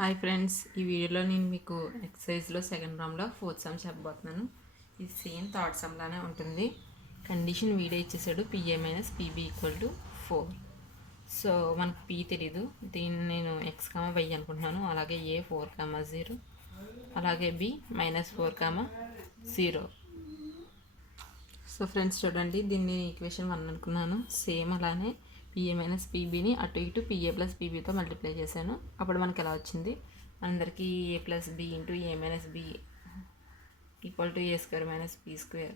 Hi friends, ఈ వీడియోలో నేను మీకు ఎక్సర్సైజ్లో సెకండ్ ప్రాబ్లంలో ఫోర్త్ సమ్ చెప్పబోతున్నాను. ఇది సేమ్ థర్డ్ సమ్ లానే ఉంటుంది. కండిషన్ వీడియో ఇచ్చేసాడు PA minus PB equal to 4. So మనకు పీ తెలీదు, దీన్ని నేను ఎక్స్ కామా వై అనుకుంటున్నాను. అలాగే ఏ 4,0, అలాగే బి -4,0. సో ఫ్రెండ్స్ చూడండి, దీన్ని ఈక్వేషన్ 1 అనుకున్నాను. సేమ్ అలానే పిఏ మైనస్ పీబీని అటు ఇటు పిఏ ప్లస్ పీబీతో మల్టిప్లై చేశాను. అప్పుడు మనకి ఎలా వచ్చింది, అందరికీ A plus B into A minus B equal to A square minus B square.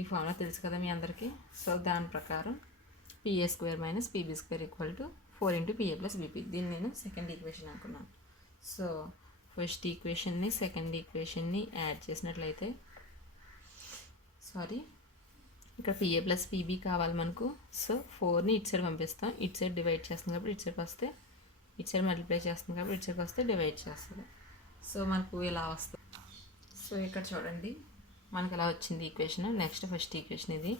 ఈ ఫార్ములా తెలుసు కదా మీ అందరికీ. సో దాని ప్రకారం PA square minus PB square equal to 4 into PA plus BP. దీన్ని నేను సెకండ్ ఈక్వేషన్ అనుకున్నాను. సో ఫస్ట్ ఈక్వేషన్ని సెకండ్ ఈక్వేషన్ని యాడ్ చేసినట్లయితే, ఇక్కడ పిఏ ప్లస్ పీబీ కావాలి మనకు. సో 4ని ఇటు సైడ్ పంపిస్తాం, ఇటు సైడ్ డివైడ్ చేస్తుంది కాబట్టి ఇటు సైడ్ వస్తే, ఇటు సైడ్ మల్టిప్లై చేస్తుంది కాబట్టి ఇటు సైడ్ వస్తే డివైడ్ చేస్తుంది. సో మనకు ఇలా వస్తుంది. సో ఇక్కడ చూడండి మనకు ఎలా వచ్చింది ఈక్వేషన్. నెక్స్ట్ ఫస్ట్ ఈక్వేషన్ ఇది.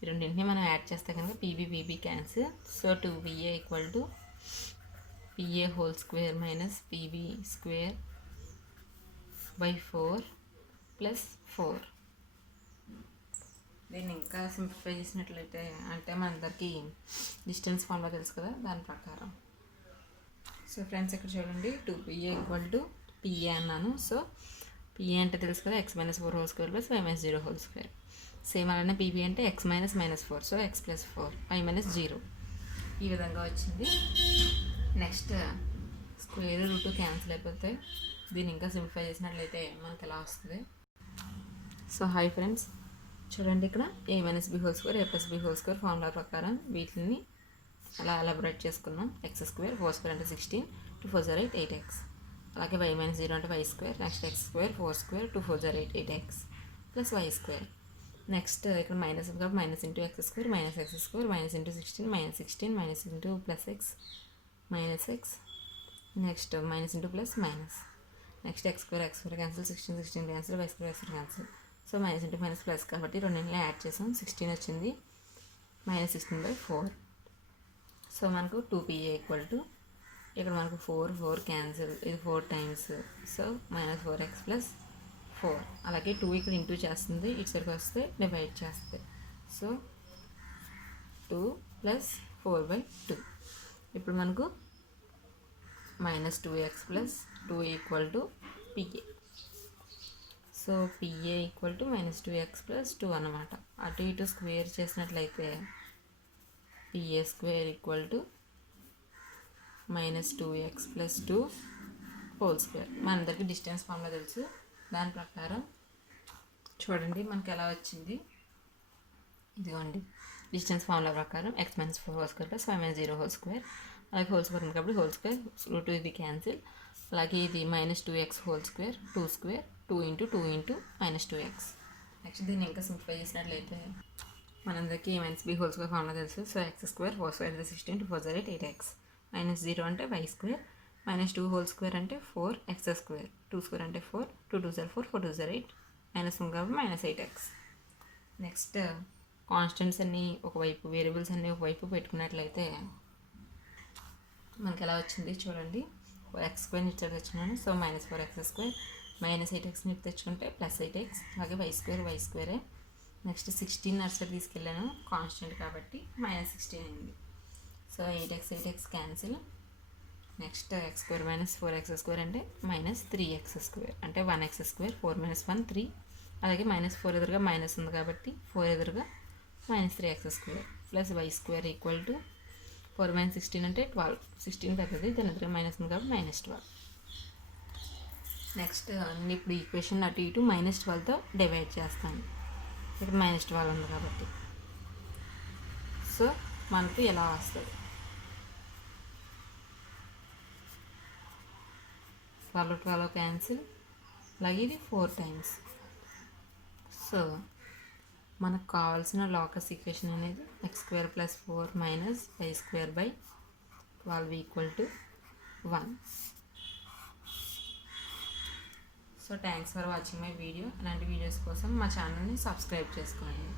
ఈ రెండింటిని మనం యాడ్ చేస్తే కనుక PB cancel. So 2PA equal to PA whole square minus PB square by 4 plus 4. దీన్ని ఇంకా సింప్లిఫై చేసినట్లయితే, అంటే మనందరికీ డిస్టెన్స్ ఫార్ములా తెలుసు కదా, దాని ప్రకారం. సో ఫ్రెండ్స్ ఇక్కడ చూడండి, 2PA ఈక్వల్ టు PA అన్నాను. సో PA అంటే తెలుసు కదా, x-4 whole square plus y-0 whole square. Same అలానే PB అంటే x -4, సో x + 4 y-0. ఈ విధంగా వచ్చింది. నెక్స్ట్ స్క్వేర్ రూట్ క్యాన్సిల్ అయిపోతే దీన్ని ఇంకా సింప్లిఫై చేసినట్లయితే మనకి ఎలా వస్తుంది. సో హాయ్ ఫ్రెండ్స్, చూడండి ఇక్కడ a - b whole square a + b whole square formula ప్రకారం వీటిని అలా ఎలాబొరేట్ చేసుకున్నాం. x² హోల్ స్క్వేర్ అంటే 16, 2 4 8 8x. అలాగే y-0 అంటే y square. Next x² 4 square 2 4 8 8x plus y square. Next ఇక్కడ మైనస్ కాబట్టి minus into x square minus x square minus into 16 minus into plus x minus x. Next minus into plus minus. Next x square cancel, 16 cancel, y square cancel. So minus into minus plus కాబట్టి రెండింటిలో add చేసాం, 16 వచ్చింది. -16/4. So మనకు 2PA equal to, ఇక్కడ మనకు 4 cancel, ఇది 4 times. So -4x + 4. అలాగే 2 ఇక్కడ ఇంటూ చేస్తుంది, ఇటు సైడ్కి వస్తే డివైడ్ చేస్తుంది. సో 2 + 4/2. ఇప్పుడు మనకు -2x + 2 equal to PA. So PA equal to -2x + 2 అన్నమాట. అటు ఇటు స్క్వేర్ చేసినట్లయితే PA square equal to -2x + 2 whole square. మనందరికీ డిస్టెన్స్ ఫార్ములా తెలుసు, దాని ప్రకారం చూడండి మనకి ఎలా వచ్చింది. ఇదిగోండి డిస్టెన్స్ ఫార్ములా ప్రకారం x - 4 whole square plus y-0 whole square. అలాగే హోల్ స్క్వేర్ ఉంది కాబట్టి హోల్ స్క్వేర్ రూట్ ఇది క్యాన్సిల్. అలాగే ఇది -2x whole square 2 square 2 into -2x. Next దీన్ని ఇంకా సింప్లిఫై చేసినట్లయితే మనందరికీ a - b whole square formula తెలుసు. So x² 4 square 16, 2 4 8 8x. -0 అంటే y స్క్వేర్, -2 హోల్ స్క్వేర్ అంటే 4x స్క్వేర్, 2 స్క్వేర్ అంటే 4, 2 2 4 4 2 8, -1 కాబట్టి -8x. నెక్స్ట్ కాన్స్టెంట్స్ అన్నీ ఒకవైపు, వేరియబుల్స్ అన్నీ ఒకవైపు పెట్టుకున్నట్లయితే మనకి ఎలా వచ్చింది చూడండి. x² ఇటు తెచ్చుకున్నాను. సో -4x², -8xని ఇటు తెచ్చుకుంటే +8x. అలాగే y స్క్వేరే. నెక్స్ట్ 16 అటు తీసుకెళ్ళాను, కాన్స్టెంట్ కాబట్టి -16 అయింది. So 8x cancel. Next x² - 4x² అంటే -3x², అంటే 1x². 4 - 1 3. అలాగే -4 ఎదురుగా మైనస్ ఉంది కాబట్టి 4 ఎదురుగా -3x² plus y square equal to 4 - 16 అంటే 12. 16 పెద్దది, దాని ఎదురుగా మైనస్ ఉంది కాబట్టి -12. నెక్స్ట్ ఇప్పుడు ఈక్వేషన్ అటు ఇటు -12తో డివైడ్ చేస్తాను, ఇక్కడ -12 ఉంది కాబట్టి. సో మనకు ఎలా వస్తుంది, 12 క్యాన్సిల్. అలాగే ఇది 4 టైమ్స్. సో మనకు కావాల్సిన లోకస్ ఈక్వేషన్ అనేది x² + 4 - y² / 12 = 1. So thanks for watching my video. ఇలాంటి వీడియోస్ కోసం మా ఛానల్ని సబ్స్క్రైబ్ చేసుకోండి.